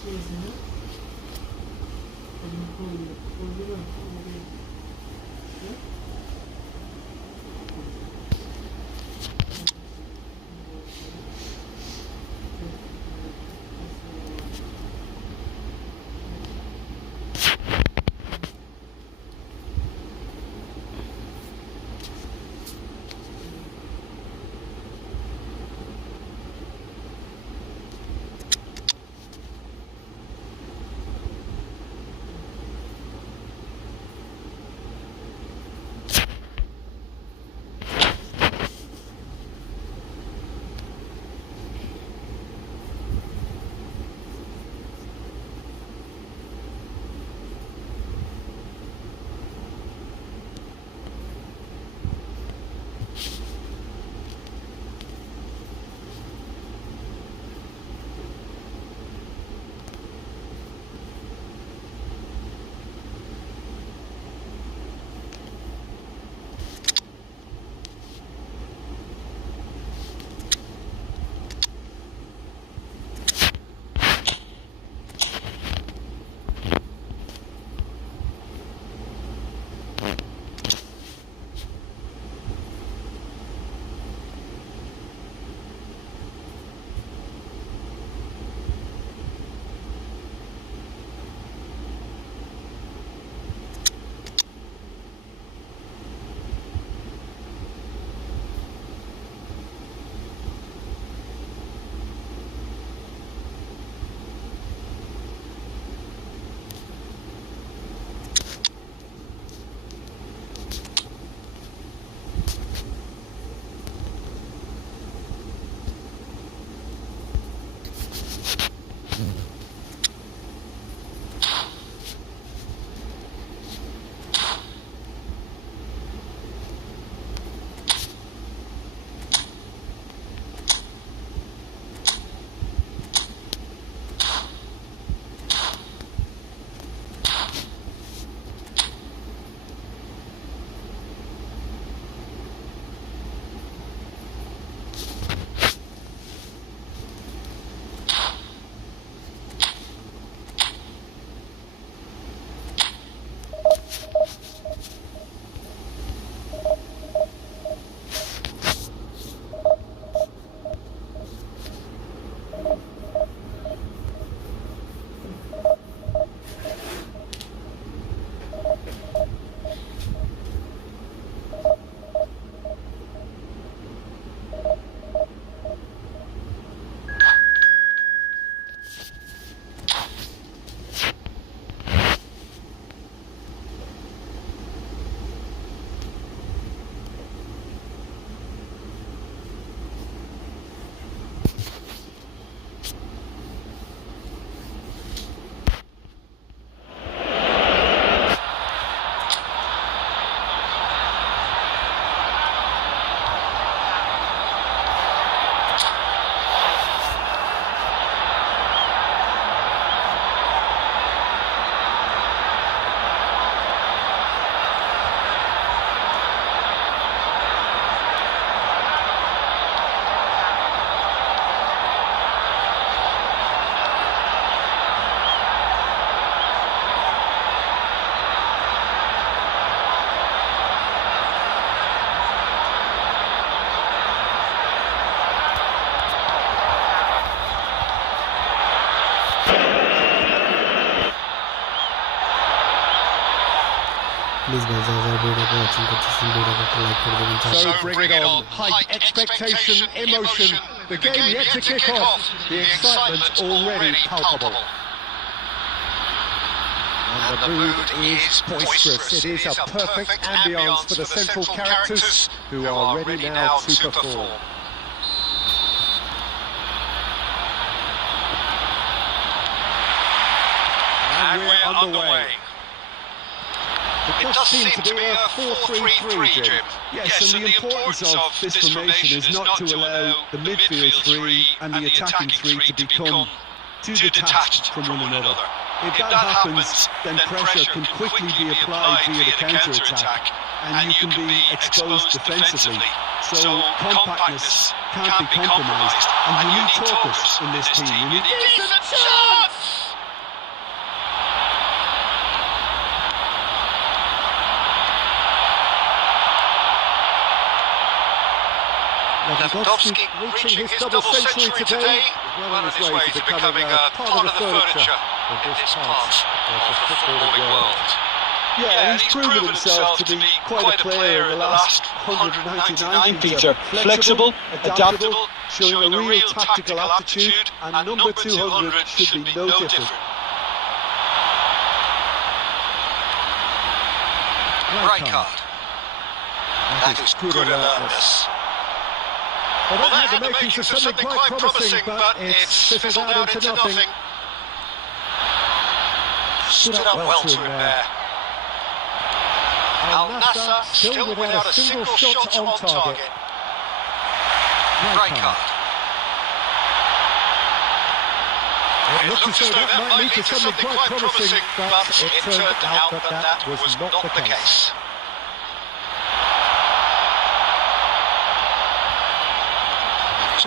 Please भाई ज़्यादा video को वॉचिंग करते हैं, वीडियो को लाइक कर देना। So bring it on, hype, expectation, emotion, the game yet to kick off, the excitement already palpable. And the mood is boisterous. It is a perfect ambience for the central characters who are ready now to perform. And we're underway. It does seem to be a 4-3-3, Jim. Yes, and the importance of this formation is not to allow the midfield three and the attacking three to become too detached from one another. If that happens, then pressure can quickly be applied via the counter-attack, and you can be exposed defensively. So compactness can't be compromised, and you need talkers in this team. You need decent chance! Lewandowski reaching his double century today, well on his way to becoming a part of the furniture in this part of the footballing world. Yeah, he's proven himself to be quite a player in the last 199, Peter. Flexible, adaptable, showing a real tactical aptitude, and number 200 should be no different. Right card. That is good alertness. Well, that had the makings of something quite promising, but it's fizzled out into nothing. Stood up well to him there. Al-Nassr still without a single shot on target. Right card. It looks as though that might lead to something quite promising, but it turned out that that was not the case.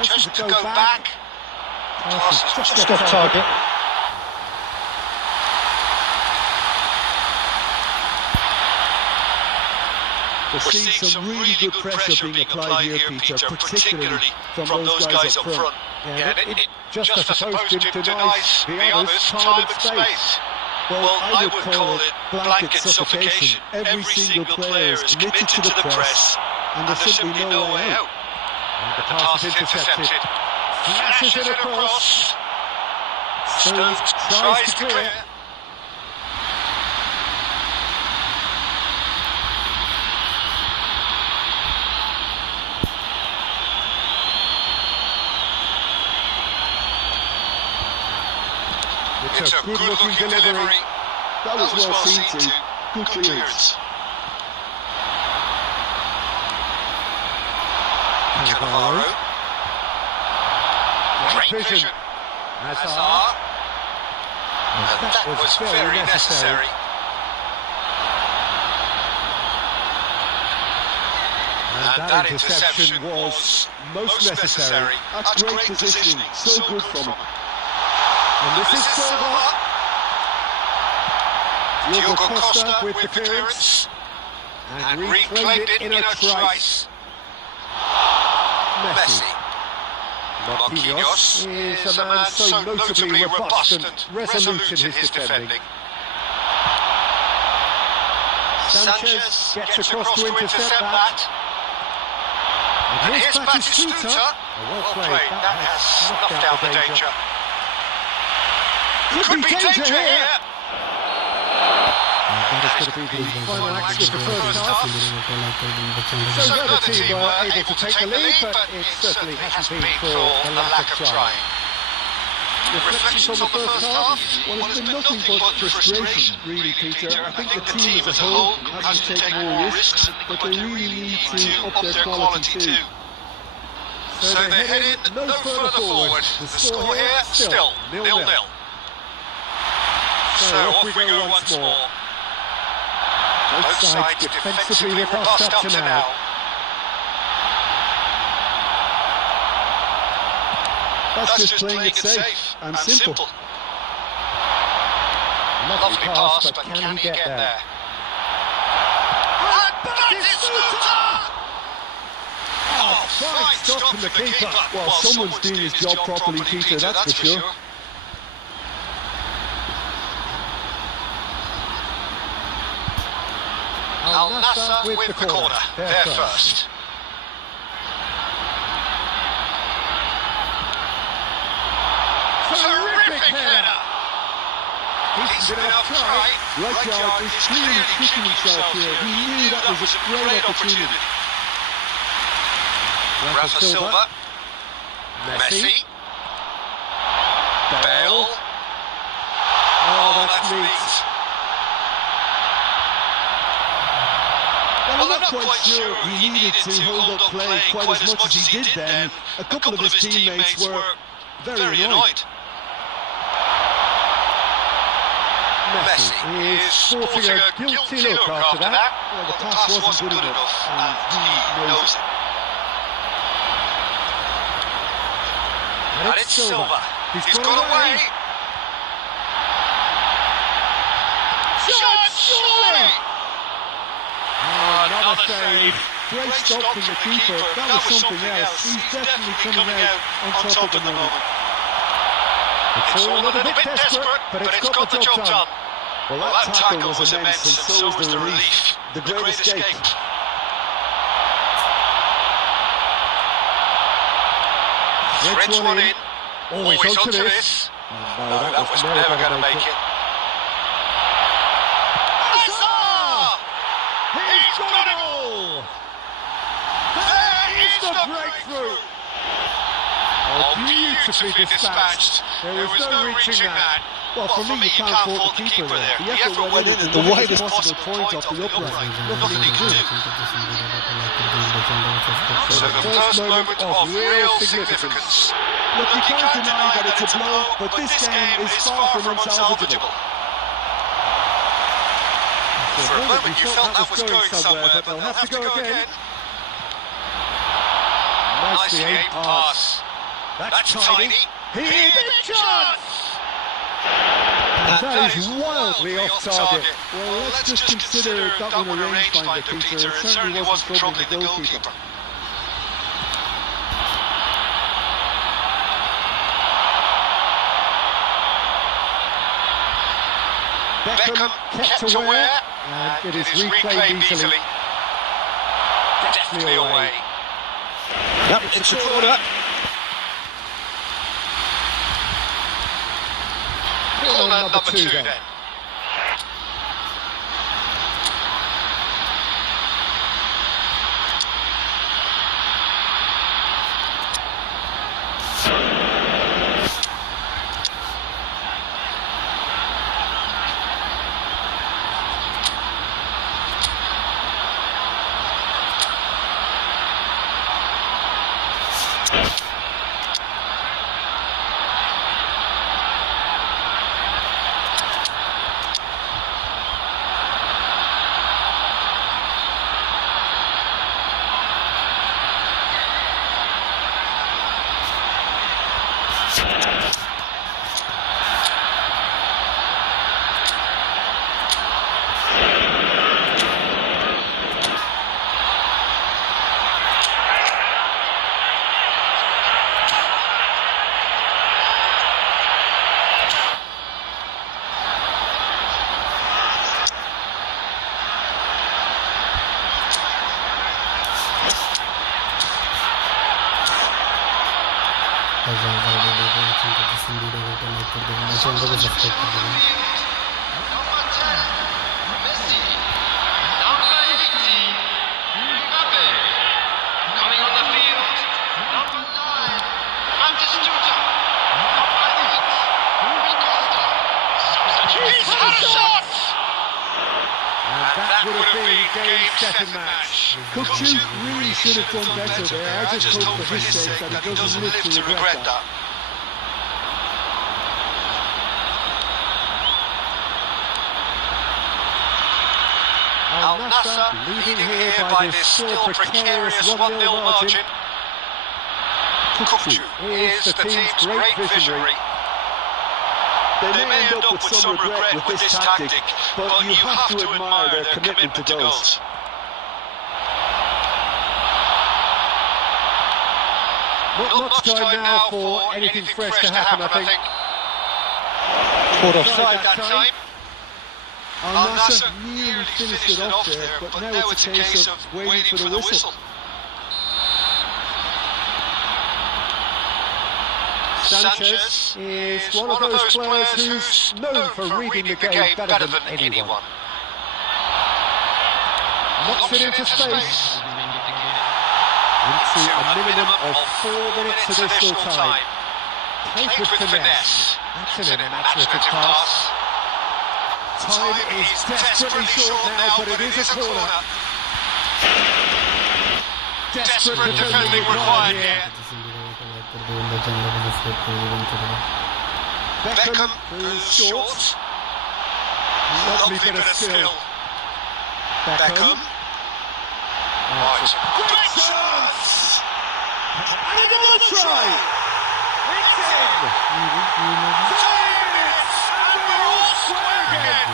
Just to go back. Pass just off target. We're seeing some really good pressure being applied here, Peter, particularly from those guys up front. Yeah, it just I suppose denies the others time and space. Well, I would call it blanket suffocation. Every single player is committed to the press, and there's simply no way out. And the pass is intercepted. Flashes it across. Stones tries to clear. It's a good-looking delivery. That was well seen to. Good clearance. Cannavaro. Great vision. Hazard. And that was very necessary. And that interception was most necessary. That's great positioning. So good from him. And this is Silva. Diogo Costa with the clearance. And reclaimed it in a trice. Messi. Marquinhos is a man so notably robust and resolute in his defending. Sanchez gets across to intercept that. And here's Batistuta. Well played, that has snuffed out the danger. Could be danger here. That is going to be the final act of the first half. So the other team were able to take the lead, but it certainly hasn't been for the lack of trying. Reflections on the first half? Well, it's been nothing but frustration, really, Peter. I think the team as a whole has to take more risks, but they really need to up their quality too. So they're headed no further forward. The score here, still 0-0. So off we go once more. Both sides defensively robust up to now. That's just playing it safe and simple. Lovely pass, but can he get there? Oh, fine stop from the keeper. Well, someone's doing his job properly, Peter, that's for sure. Al-Nassr with the corner, there first. Terrific header! He's been uptight. Rijkaard is clearly kicking himself here. He knew that was a great opportunity. Rafa Silva. Messi. Bale. Oh, that's neat. Well, I'm not quite sure he needed to hold up play quite as much as he did then. A couple of his teammates were very annoyed. Messi is sporting a guilty look after that. Well, the pass wasn't good enough, and he knows it. And it's Silva. He's gone away. Shot, surely! Another save. Great stop from the keeper. That was something else. He's definitely coming out on top at the moment. It's all a little bit desperate, but it's got the job done. Well, that tackle was immense, and so was the relief. The great escape. Threads one in. Always onto this. No, that was never going to make it. Hazard! He's got it all! There is the breakthrough! Oh, beautifully dispatched. There was no reaching that. Well, for me, you can't fault the keeper there. The effort went in at the widest possible point off the upright. Nothing he could do. So the first moment of real significance. Look, you can't deny that it's a blow, but this game is far from unsalvageable. For a moment you felt that was going somewhere, but they'll have to go again. Nicely aimed pass. That's tiny. Here's a chance! That is wildly off target. Well, let's just consider that one a rangefinder, Peter. It certainly wasn't troubling the goalkeeper. Beckham kept away, and it is replayed easily. Definitely away. Yep, it's a corner. Corner number two then. Second match. Coach really should have done better there. I just hope for his sake that he doesn't live to regret that. Al Nassr leading here by this still precarious 1-0 margin. Kukçu is the team's great visionary. They may end up with some regret with this tactic, but you have to admire their commitment to goals. Not much time now for anything fresh to happen, I think. Caught offside that time. Al Nassr nearly finished it off there, but now it's a case of waiting for the whistle. Sanchez is one of those players who's known for reading the game better than anyone. Knocks it into space. Into a minimum of 4 minutes additional time. Played with finesse. That's an immaculate pass. Time is desperately short now, but it is a corner. Desperate defending required here. Beckham goes short. Lovely bit of skill. Beckham. Oh, it's a great chance! And another try! It's in! 10 minutes! And we're all square again!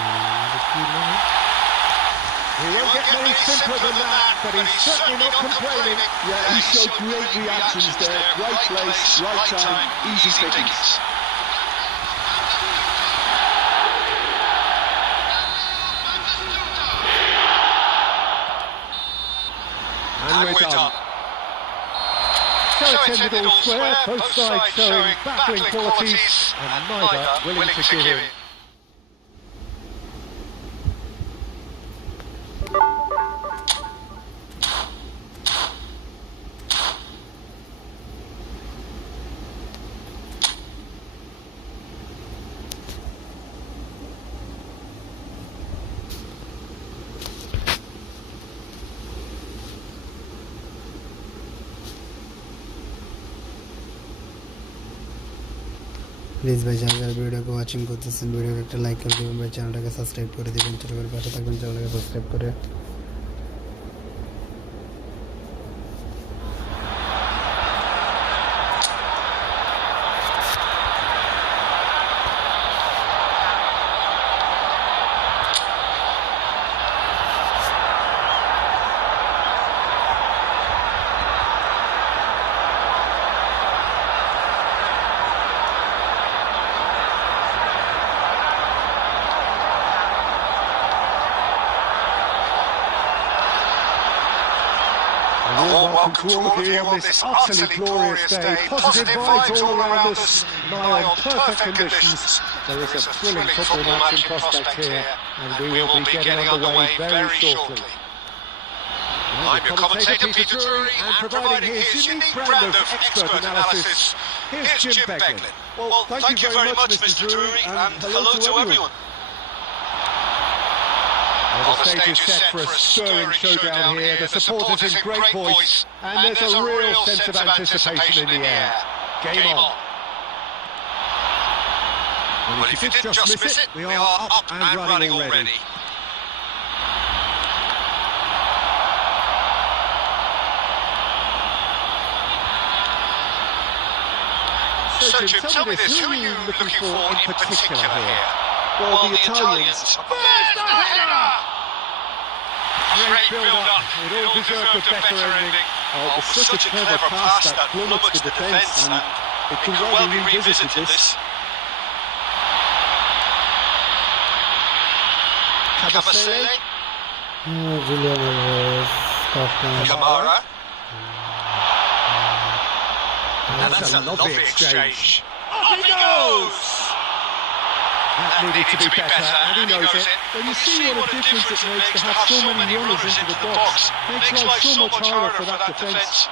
He won't get many simpler than that, but he's certainly not complaining. Yeah, he showed great reactions there. Right place, right time, easy pickings. And we're done. So it's ended all square, both sides showing battling qualities, and neither willing to give in. Please ভাই যারা যারা ভিডিওকে watching করতেছেন ভিডিওকে একটা like করে দেবেন ভাই, চ্যানেলটাকে সাবস্ক্রাইব করে দেবেন, ছোটো করে পাশে থাকবেন, চ্যানেলটাকে সাবস্ক্রাইব করে। A warm welcome to all of you on this utterly glorious day. Positive vibes all around us, nigh on perfect conditions. There is a thrilling football match in prospect here, and we will be getting underway very shortly. I'm your commentator, Peter Drury, and providing his unique brand of expert analysis, here's Jim Beglin. Well, thank you very much, Mr. Drury, and hello to everyone. Well, the stage is set for a stirring showdown here. The supporters in great voice, and there's a real sense of anticipation in the air. Game on. Well, if you didn't just miss it, we are up and running already. So, Jim, tell me this, who are you looking for in particular here? Well, the Italians. There's the header! Great build-up. It all deserved a better ending. Oh, it was such a clever pass that plummets the defence, and it can well be revisited, this. Cabasele. Julian Alvarez, Kamara. And that's a lovely exchange. Off he goes! That needed to be better, and he knows it. When you see what a difference it makes to have so many runners into the box, makes life so much harder for that defence.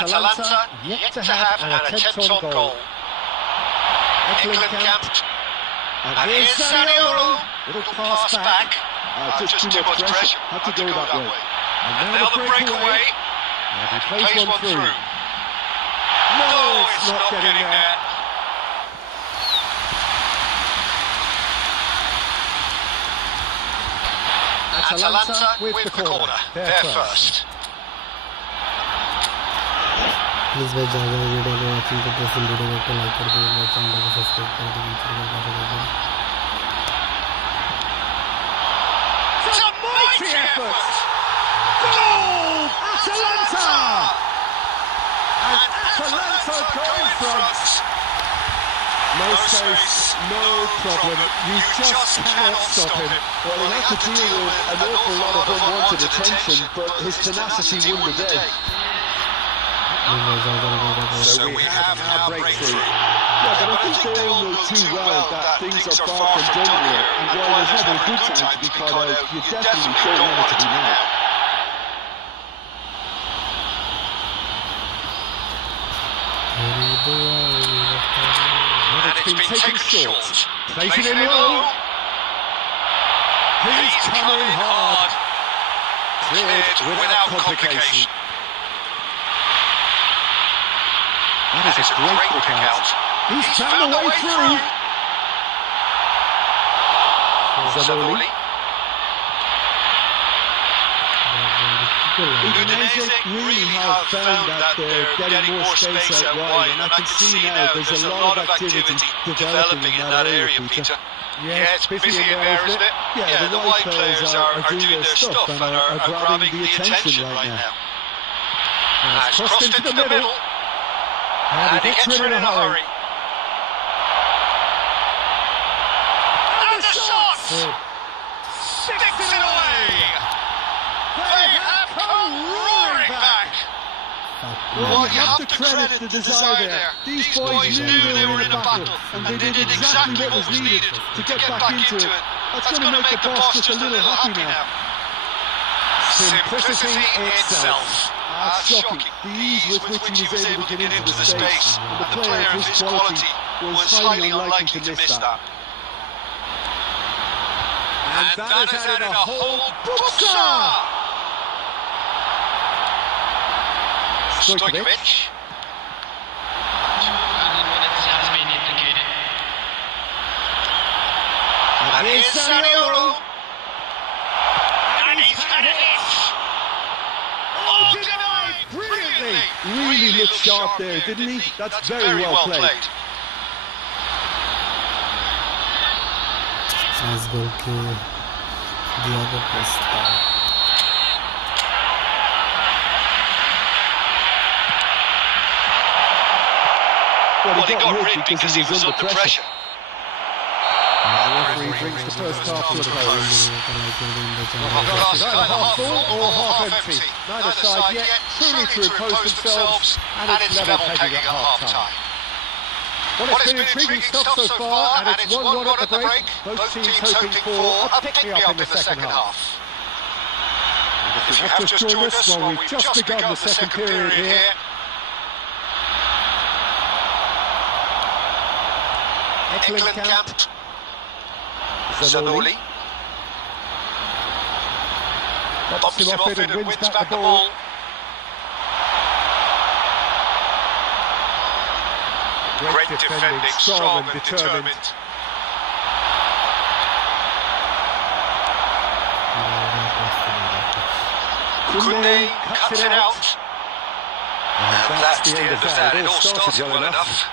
Atalanta yet to have an attempt on goal. Eklenkamp. And here's Zaniolo. Little pass back. Just too much pressure. Had to go that way. And now the breakaway. And he plays one through. No, it's not getting there. Atalanta with the corner. They're first. Please ভাই যারা যারা ভিডিওকে watching করতেছেন ভিডিওকে একটা like করে দেবেন, চ্যানেলটাকে সাবস্ক্রাইব করে দেবেন, ছোটো করে পাশে থাকবেন। It's a mighty effort! Goal! Atalanta! And Atalanta go in front. No space, no problem. You just cannot stop him. Well, he had to deal with an awful lot of unwanted attention, but his tenacity won the day. So we have our breakthrough. Yeah, but I think they all know too well that things are far from done here, and while there's never a good time to be caught out, you definitely don't want it to be now. And it's been taken short. Plays it in low. He's coming hard. Cleared without complication. That is a great kick out. He's found a way through. Zanoli. Udinese really have found that they're getting more space out wide, and I can see now there's a lot of activity developing in that area, Peter. Yeah, it's busy in there, isn't it? Yeah, the wide players are doing their stuff and are grabbing the attention right now. It's crossed into the middle, and he gets rid in a hurry. And the shot! Sticks it away! They have come roaring back! Well, you have to credit the desire there. These boys knew they were in a battle, and they did exactly what was needed to get back into it. That's going to make the boss just a little happy now. Simplicity itself. Shocking. The ease with which he was able to get into the space, and the player of his quality was highly unlikely to miss that. And that has added a whole bookstar! Stojkovic. 2 minutes has been indicated. And here's Zaniolo. And he's had it! Oh, denied! Brilliantly! Really looked sharp there, didn't he? That's very well played. Let's go to the other post. Well, he got rid because he was under pressure. The referee brings the first half to a close. Either half full or half empty. Neither side yet truly to impose themselves, and it's level pegging at half time. Well, it's been intriguing stuff so far, and it's 1-1 at the break. Both teams hoping for a pick-me-up in the second half. If you have just joined us, well, we've just begun the second period here. Eklenkamp, Zanoli, bumps him off it and wins back the ball. Great defending, strong and determined. Koundé cuts it out. And that's the end of that. It all started well enough.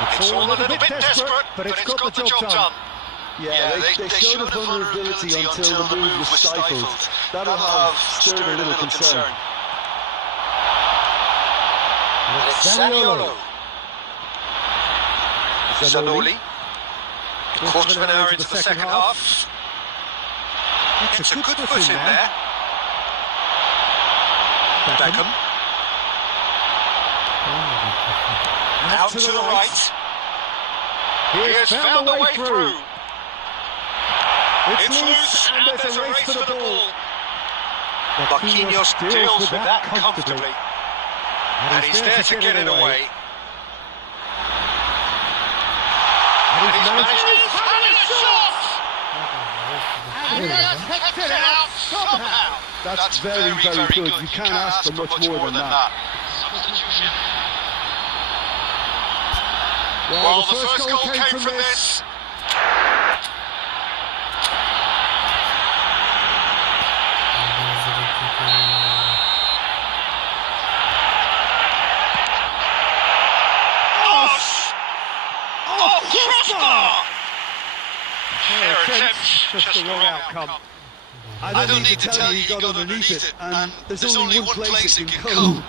It's all a little bit desperate, but it's got the job done. Yeah, they showed a vulnerability until the move was stifled. That'll have stirred a little concern. And it's Zaniolo. Zanoli. Quarter of an hour into the second half. It's a good push in there. Beckham. Out to the right. He has found the way through. It's loose and there's a race for the ball. Marquinhos deals with that comfortably. And he's there to get it away. And he's managed to have a shot! And he has picked it out somehow. That's very, very good. You can't ask for much more than that. Substitution. Well, the first goal came from this. Crossbar! Fair attempt, just the wrong outcome. I don't need to tell you he got underneath it, and there's only one place it can go.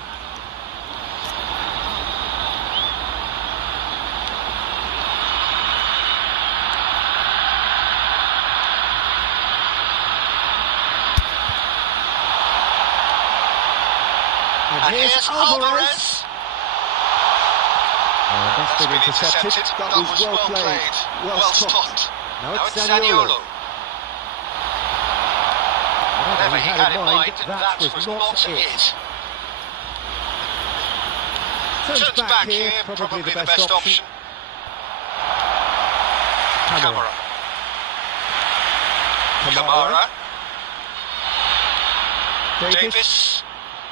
And here's Alvarez. That's been intercepted. That was well played. Well stopped. Now it's Zaniolo. Whatever he had in mind, that was not it. Turns back here, probably the best option. Camara. Davis.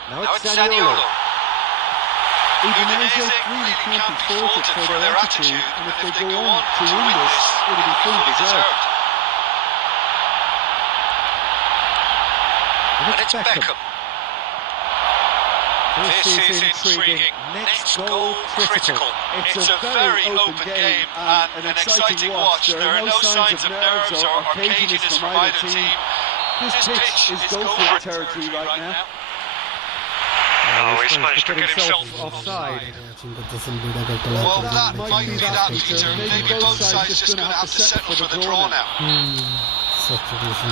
Now it's Zaniolo. Udinese really can't be faulted for their attitude, and if they go on to win this, it'll be fully deserved. and it's Beckham. This is intriguing. Next goal critical. It's a very open game and an exciting watch. There are no signs of nerves or caginess from either team. This pitch is goal territory right now. Oh, he's managed to get himself offside. Well, that might be that, Peter. Maybe both sides just going to have to settle for the draw now. Substitution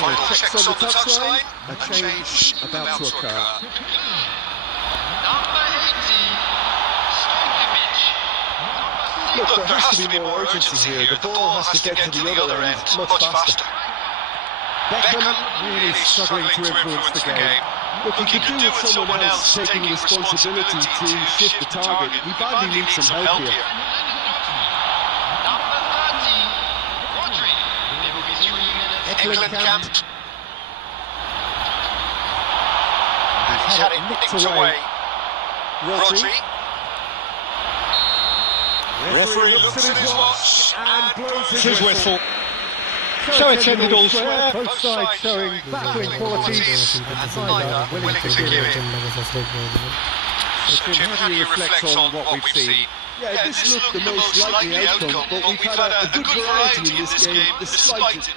Final checks on the touchline. A change about to occur. Look, there has to be more urgency here. The ball has to get to the other end much faster. Beckham really struggling to influence the game. Look, he could do with someone else taking responsibility to shift the target. He badly needs some help here. England. He's had it nicked away. Rodri. Referee looks at his watch and blows his whistle. So it's ended all square, both sides showing battling qualities and neither willing to give in. So Jim, how do you reflect on what we've seen? Yeah, this looked the most likely outcome, but we've had a good variety in this game, despite it.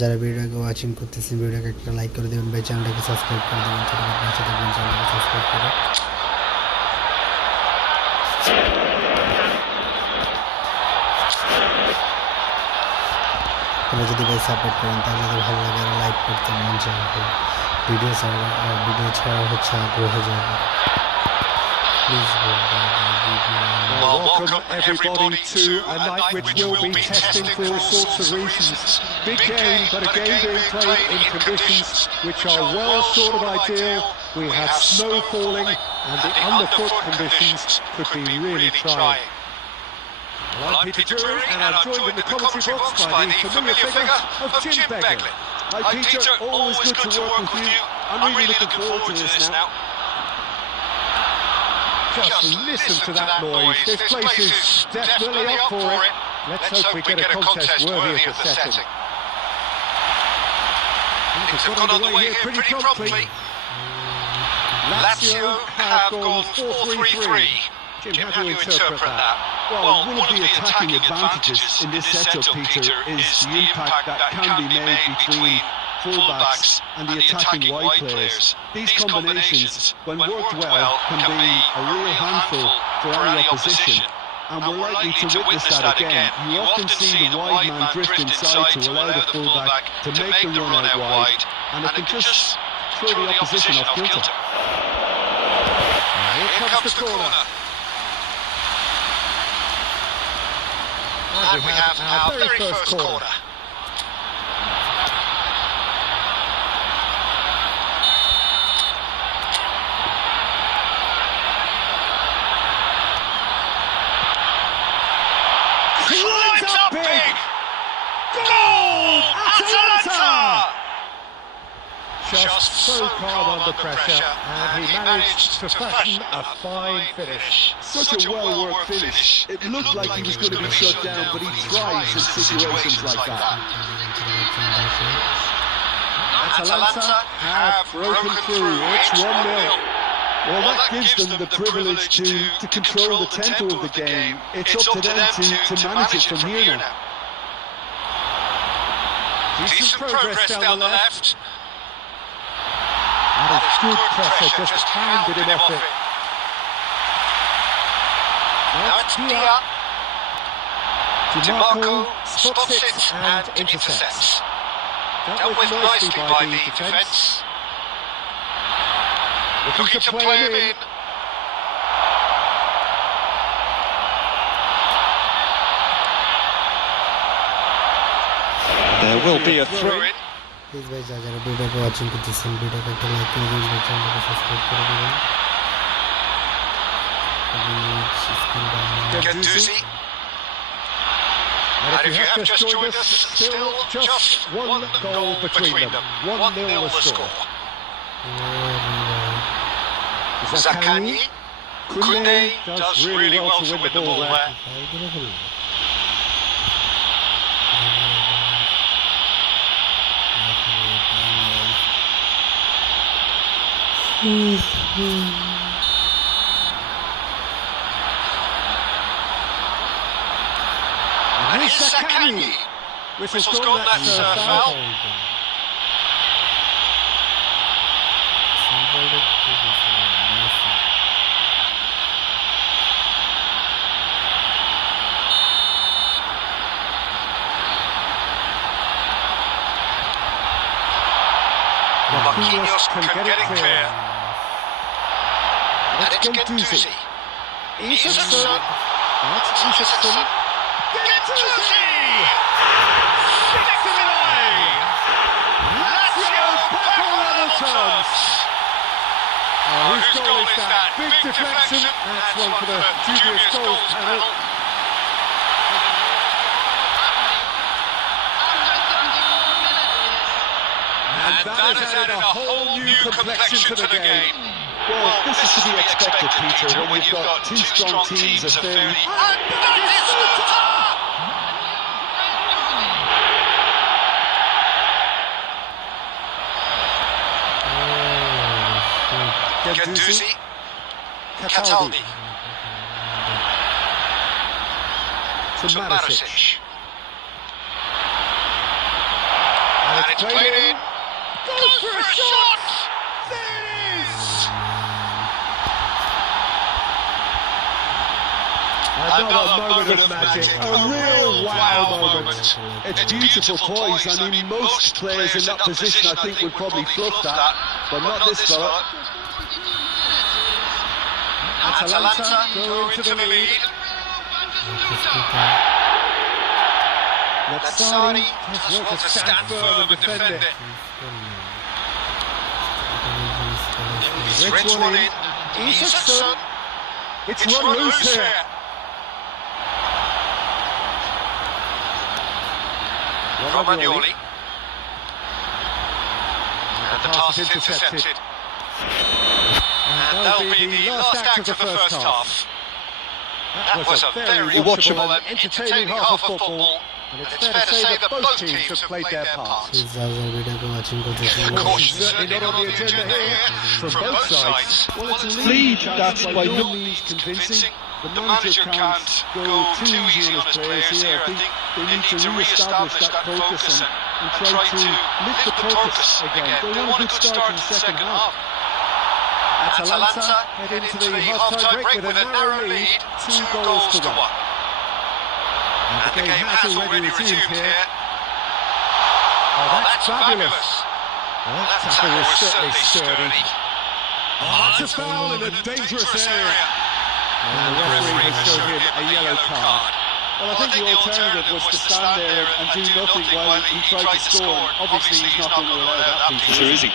যারা ভিডিওকে watching করতেছেন ভিডিওকে একটা like করে দেবেন ভাই, চ্যানেলটাকে subscribe করে দেবেন, চ্যানেলটাকে সাবস্ক্রাইব করে তোমরা যদি ভাই সাপোর্ট করেন তাহলে তো ভালো লাগে, আর লাইক করতে মন চায়, ভিডিও ছাড়া হচ্ছে আগ্রহ যাবে। Please Welcome everybody to a night which will be testing for all sorts of reasons. Big game, but a game being played in conditions which are well short of ideal. We have snow falling and the underfoot conditions could be really trying. Well, I'm Peter Drury and I'm joined in the commentary box by the familiar figure of Jim Beglin. Hi Peter, always good to work with you. I'm really looking forward to this now. Just listen to that noise. This place is definitely up for it. Let's hope we get a contest worthy of the setting. Things have got underway here pretty promptly. Lazio have gone 4-3-3. Jim, how do you interpret that? Well, one of the attacking advantages in this setup, Peter, is the impact that can be made between fullbacks and the attacking wide players. These combinations, when worked well, can be a real handful for any opposition. And we're likely to witness that again. You often see the wide man drift inside to allow the fullback to make the run out wide, and it can just throw the opposition off kilter. Here comes the corner. And we have our very first corner. Climbs up big! Goal! Atalanta! Just so calm under pressure, and he managed to fashion a fine finish. Such a well-worked finish. It looked like he was going to be shut down, but he thrives in situations like that. Atalanta have broken through. It's 1-0. Well, Well, that gives them the privilege to control the tempo of the game. It's up to them to manage it from here now. Decent progress down the left. That is good pressure, just pounded him off it. Now it's Dia. DiMarco spots it and intercepts. Dealt with nicely by the defence. Looking to play him in. There will be a throw-in. Please भाई जाकर video को watching करते हैं video को like कर दीजिए channel को subscribe कर दीजिए Gendouzi. And if you have just joined us, still just one goal between them. 1-0 the score. Zaccagni. Koundé does really well to win the ball there. And it's Zaccagni. Whistle's gone, that's foul. Marquinhos can get it clear. And it's Gendouzi. Isaacson. That's Isaacson. Gendouzi! Flicked it away! Lazio back on level terms. Whose goal is that? Big deflection. That's one for the dubious goals panel. And that has added a whole new complexion to the game. Well, this is to be expected, Peter, when you've got two strong teams of fairly... And that is Gendouzi. Cataldi. To Marusic. And it's played in. Goes for a shot! There it is! Another moment of magic, a real wow moment. It's beautiful poise. I mean, most players in that position, I think, would probably fluff that, but not this fella. Atalanta go into the lead. Lazzari just wants to stand firm and defend it. Reds one in. Isaacson. It's run loose here. Romagnoli. And the pass is intercepted. And that'll be the last act of the first half. That was a very watchable and entertaining half of football. And it's fair to say that both teams have played their part. Caution certainly not on the agenda here from both sides. Well, it's a lead that's by no means convincing. The manager can't go too easy on his players here. I think they need to re-establish that focus and try to lift the purpose again. They want a good start in the second half. Atalanta head into the half-time break with a narrow lead, 2 goals to 1. And the game has already resumed here. Oh, that's fabulous. That tackle was certainly sturdy. Oh, that's a foul in a dangerous area. And the referee has shown him a yellow card. Well, I think the alternative was to stand there and do nothing while he tried to score. Obviously, he's not going to allow that piece. Sure is he?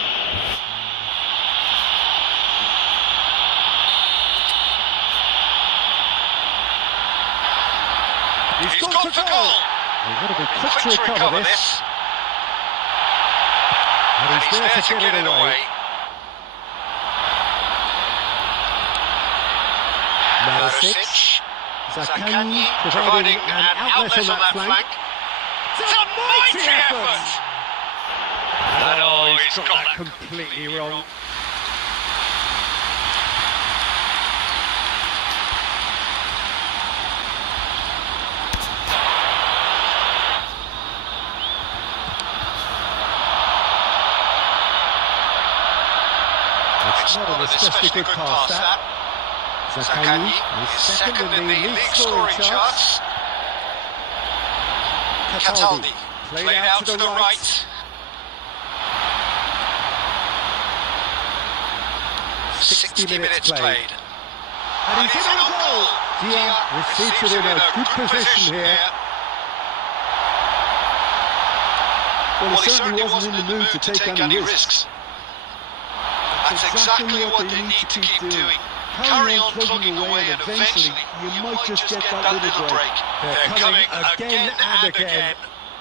He's gone for goal. He's got to be Quick to recover this. And And he's there to get it away. Maricic. Zaccagni providing an outlet on that flank. It's a mighty effort! And oh, he's got that completely wrong. It's not an especially good pass, that. Zaccagni is second in the league scoring charts. Cataldi played out to the right. 60 minutes played. And he's in on goal. Dia was seated in a good position here. Well, he certainly wasn't in the mood to take any risks. That's exactly what they need to keep doing. Carry on plugging away and eventually you might just get that little break. They're coming again and again.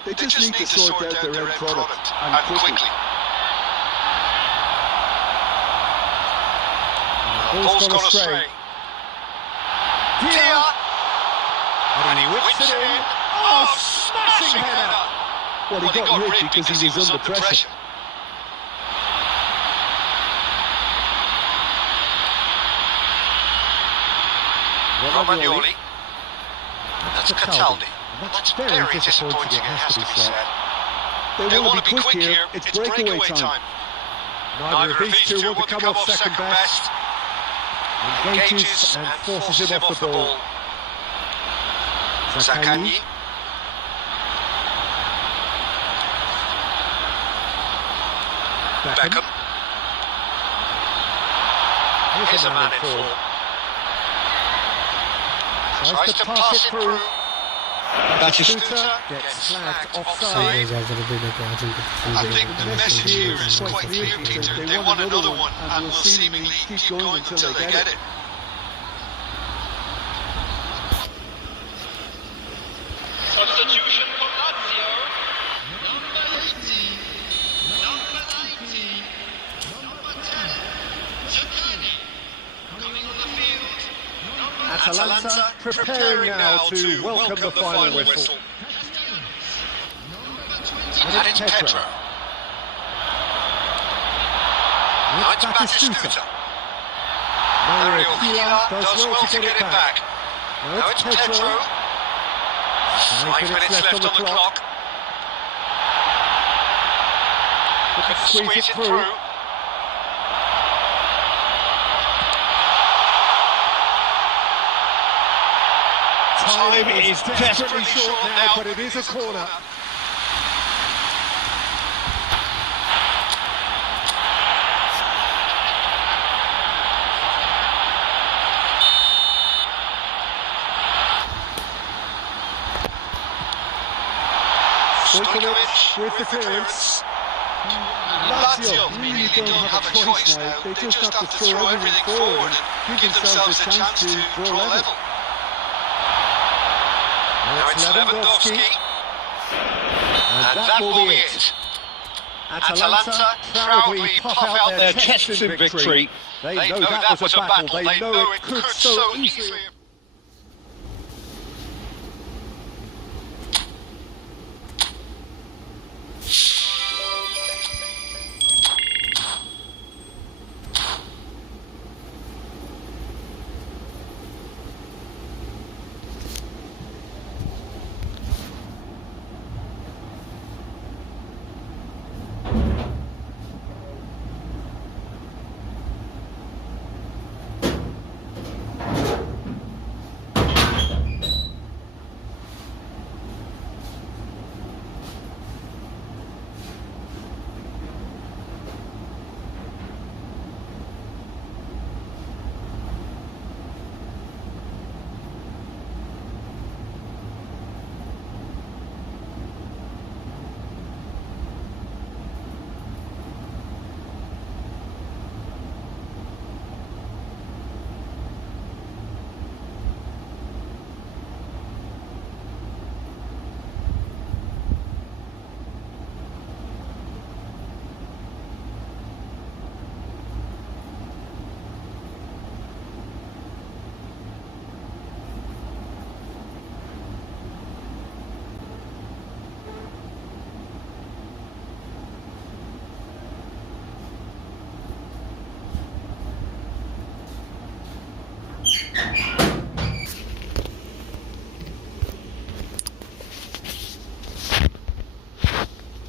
They just need to sort out their end product and quickly. Ball's gone astray. Dia! And he whips it in. Oh, smashing header! Well, he got rigged because he was under pressure. Romagnoli. That's Cataldi. That's very disappointing, it has to be said. They want to be quick here. It's breakaway time. Neither of these two want to come off second best. Engages and forces him off the ball. Zaccagni. Beckham. Here's a man in form. Tries to pass it through. Batistuta gets flagged offside. I think the message here is quite clear, Peter. They want another one and will seemingly keep going until they get it. Substitution for Lazio. Number 80. Number 90. Number 10. Zaccagni. Coming on the field. Atalanta preparing now to welcome the final whistle. And it's Petra. Now it's Batistuta. Mario Kila does well to get it back. Now it's Petro. 5 minutes left on the clock. Could squeeze it through. Time is desperately short now, but it is a corner. Stojkovic with the clearance. Lazio really don't have a choice now. They just have to throw everything forward and give themselves a chance to draw level. Now it's Lewandowski. And that will be it. Atalanta proudly pop out their chests in victory. They know that was a battle. They know it could so easily.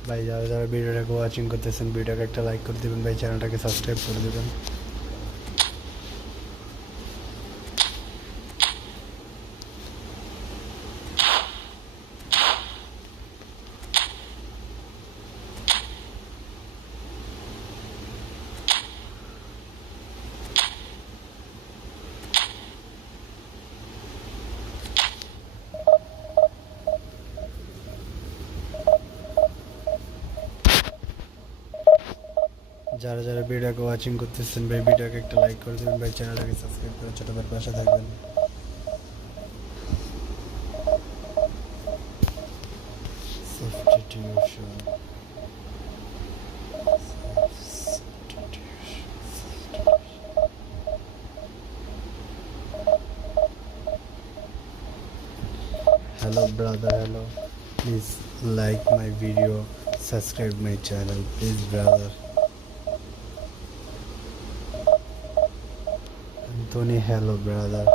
ভাই যারা যারা ভিডিওটাকে watching করতেছেন ভিডিওটাকে একটা like করে দেবেন ভাই, চ্যানেলটাকে সাবস্ক্রাইব করে দেবেন। যারা যারা ভিডিওকে ওয়াচিং করতেছেন ভাই ভিডিওকে একটা লাইক করে দেবেন ভাই, চ্যানেলটাকে সাবস্ক্রাইব করে ছোটবার পাশে থাকবেন। Substitution. Hello brother, hello. Please like my video, subscribe my channel, please brother. Anthony, hello brother.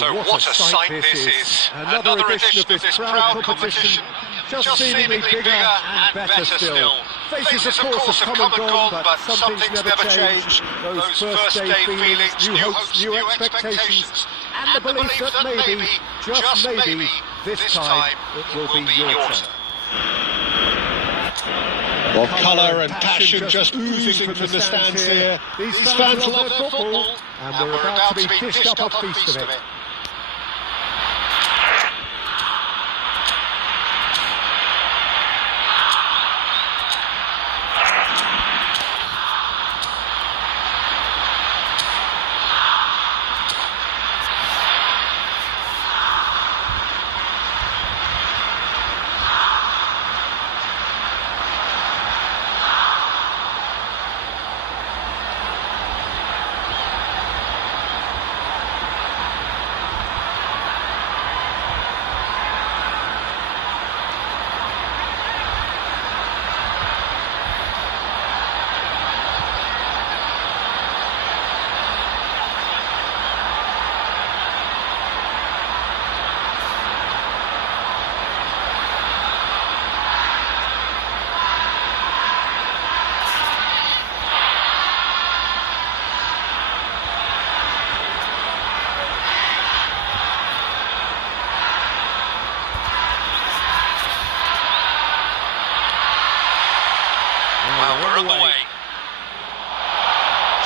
So what a sight this is. Another edition of this proud competition, just seemingly bigger and better still. Faces of course have come and gone, but some things never change. Those first day feelings, new hopes, new expectations, and the belief that maybe, just maybe, this time it will be your turn. Well, colour and passion just oozing from the stands here. These fans love football, and we're about to be dished up a feast of it.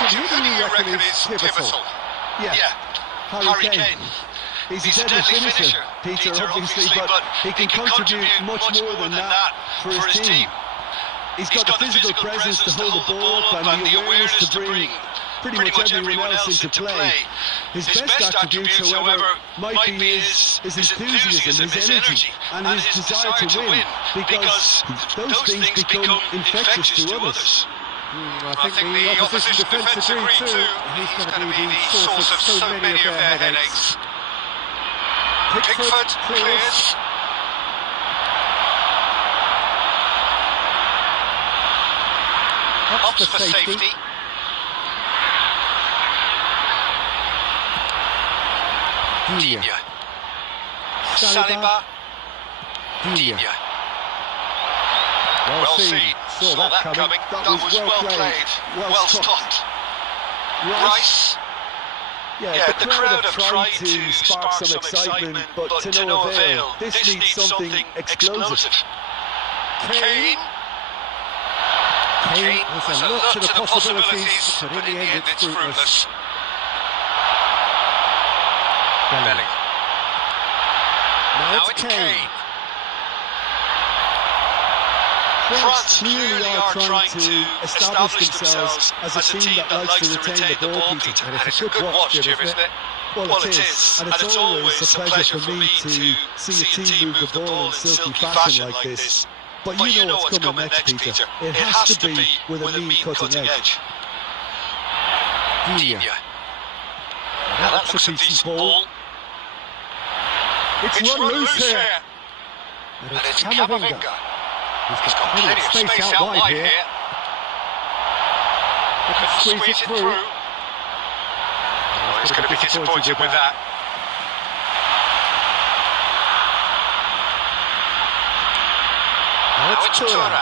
question, who do you reckon is pivotal? Yeah, Harry Kane. He's a deadly finisher, Peter, obviously, but he can contribute much more than that for his team. He's got the physical presence to hold the ball up and the awareness to bring pretty much everyone else into play. His best attributes, however, might be his enthusiasm, his energy, and his desire to win, because those things become infectious to others. I think the opposition defence agree too. He's going to be the source of so many of their headaches. Pickford clears. Up for safety. Digne. Saliba. Digne. Well seen. Saw that coming. That was well played. Well stopped. Rice. Yeah, the crowd have tried to spark some excitement, but to no avail. This needs something explosive. Kane. There's a lot to the possibilities, but in the end it's fruitless. Belly. Now it's Kane. France clearly are trying to establish themselves as a team that likes to retain the ball, Peter. And it's a good watch, Jim, isn't it? Well, it is. And it's always a pleasure for me to see a team move the ball in silky fashion like this. But you know what's coming next, Peter. It has to be with a mean cutting edge. Digne. Now that looks a decent ball. It's run loose here. And it's Camavinga. He's got plenty of space out wide here. Couldn't squeeze it through. Oh, he's going to be disappointed with that. Now it's Thuram.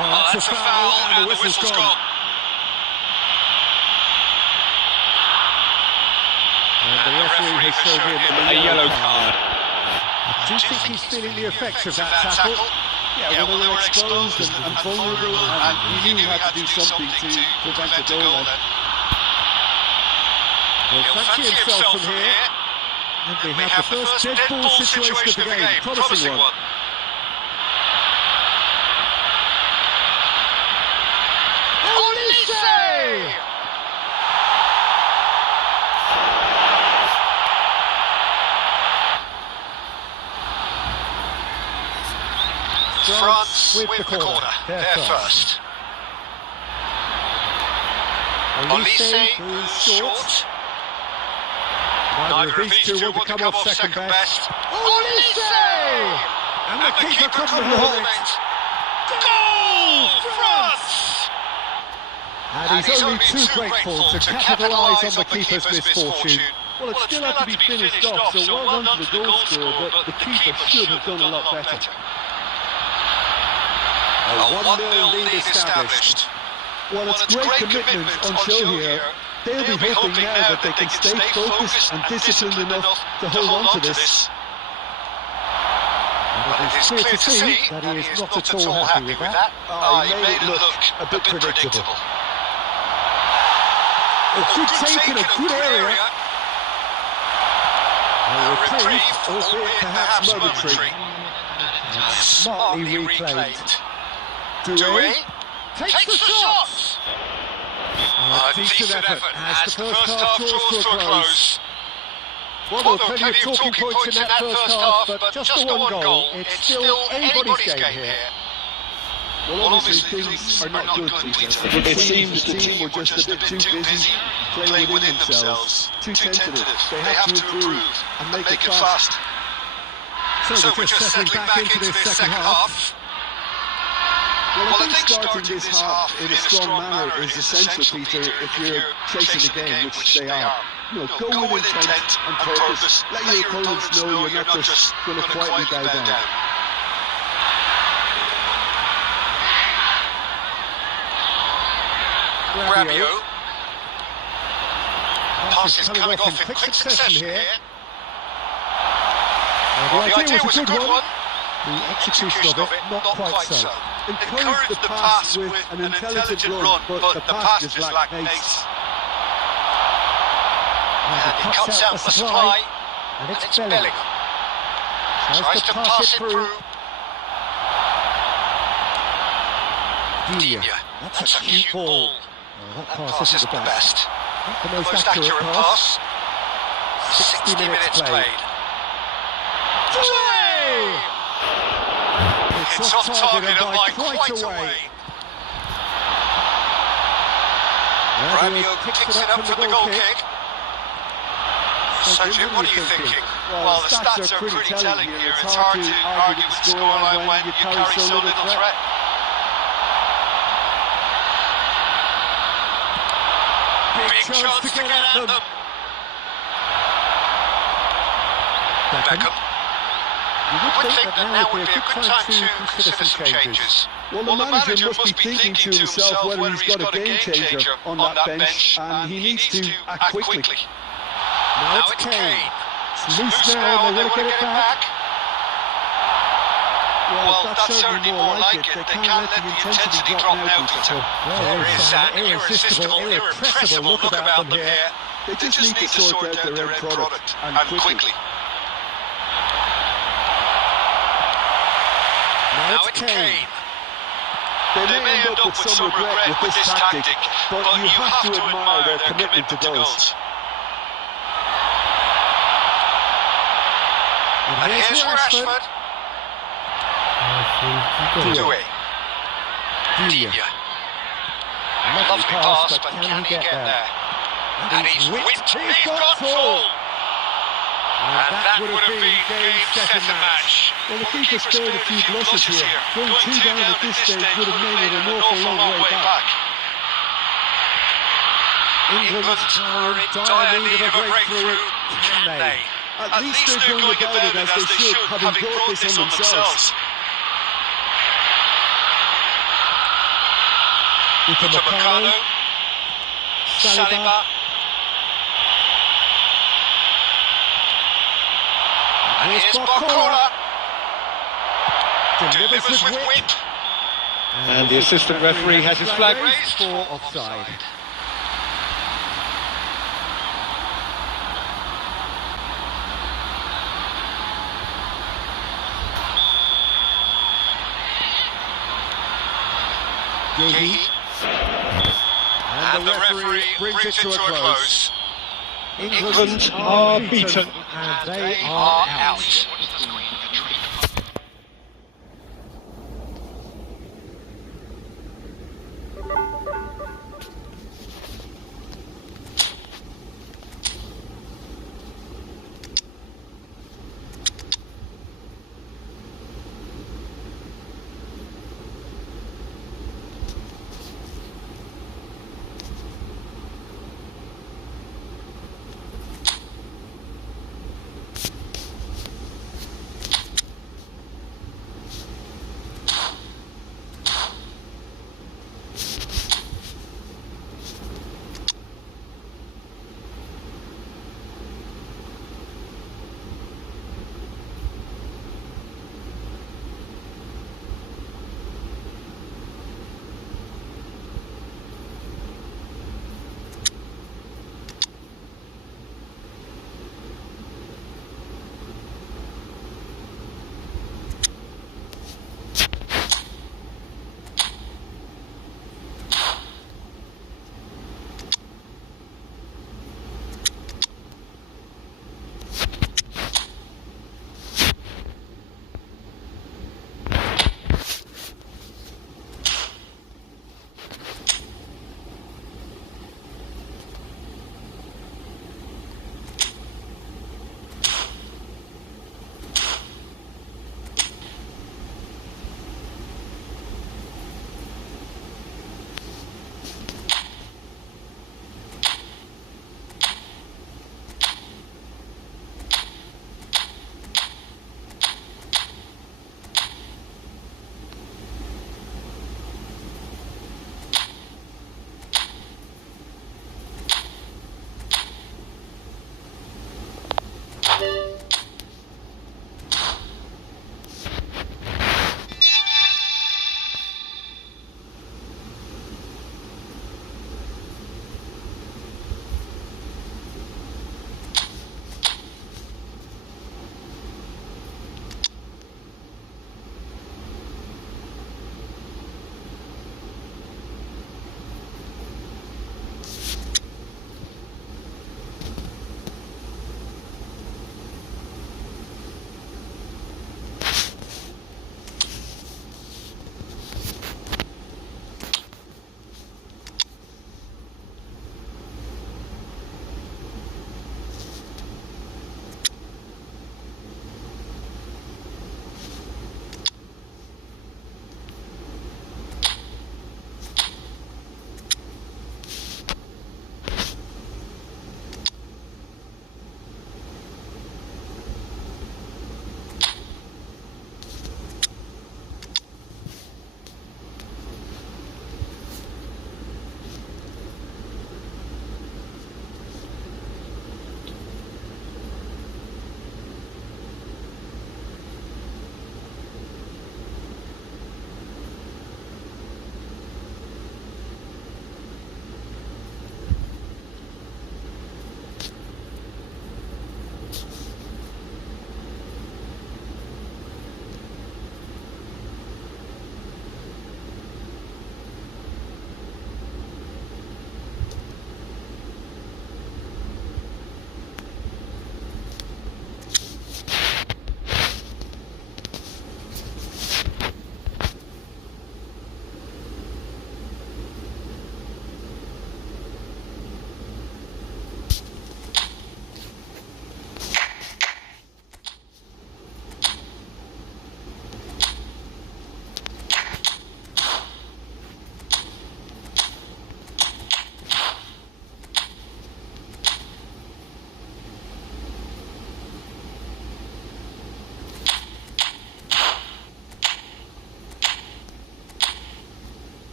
Oh, that's a foul and the whistle's gone. And the referee has shown him a yellow card. Do you think he's feeling the effects of that tackle? Yeah, well, they were exposed and vulnerable, and he knew he had to do something to prevent a goal then. He'll fancy himself from here. And we have the first dead ball situation of the game. Promising one. France with the corner. They're first. Olise, short. Neither of these two want to come off second best. Olise! And the keeper couldn't hold it. Goal, France! And he's only too grateful to capitalise on the keeper's misfortune. Well, it still had to be finished off, so well done to the goal scorer, but the keeper should have done a lot better. A 1-0 lead established. Well, it's great commitment on show here. They'll be hoping now that they can stay focused and disciplined enough to hold on to this. Well, it is clear to see that he is not at all happy with that. He made it look a bit predictable. A good take in a good area. A reprieve, albeit perhaps momentary. Smartly replayed. Doué takes the shot! A decent effort as the first half draws to a close. Well, there were plenty of talking points in that first half, but just the one goal. It's still anybody's game here. Well, obviously things are not good, Peter. It seems the team were just a bit too busy playing within themselves, too tentative. They have to improve and make it fast. So we're just settling back into this second half. Well, I think starting this half in a strong manner is essential, Peter, if you're chasing the game, which they are. You know, go with intent and purpose. Let your opponents know you're not just going to quietly bow down. Rabiot. Passes coming off in quick succession here. Well, the idea was a good one. The execution of it, not quite so. Encouraged the pass with an intelligent run, but the pass just lacked pace. And he cuts out the supply. And it's Bellingham. Tries to pass it through. Digne. That's a cute ball. That pass isn't the best. Not the most accurate pass. 60 minutes played. It's off target and by quite a way. Rabiot picks it up from the goal kick. So Jim, what are you thinking? Well, the stats are pretty telling here. It's hard to argue with the scoreline when you carry so little threat. Big chance to get at them. Beckham. You would think that now would be a good time to consider some changes. Well, the manager must be thinking to himself whether he's got a game changer on that bench, and he needs to act quickly. Now it's Kane. It's loose now, and they want to get it back. Well, that's certainly more like it. They can't let the intensity drop now, Peter. There is an irresistible, irrepressible look about them here. They just need to sort out their end product, and quickly. Now it's Kane. They may end up with some regret with this tactic, but you have to admire their commitment to goals. And here's Rashford. Doué. Digne. Lovely pass, but can he get there? And he's whipped. He's got full. And that would have been game, set and match. Well, the keeper spared a few blushes here. Going 2 down at this stage would have made it an awful long way back. England's are in dire need of a breakthrough. Can they? At least they're going about it as they should, having brought this on themselves. Upamecano. Saliba. And here's Barcola. Delivers with whip. And the assistant referee has his flag raised for offside. And the referee brings it to a close. England are beaten. And they are out.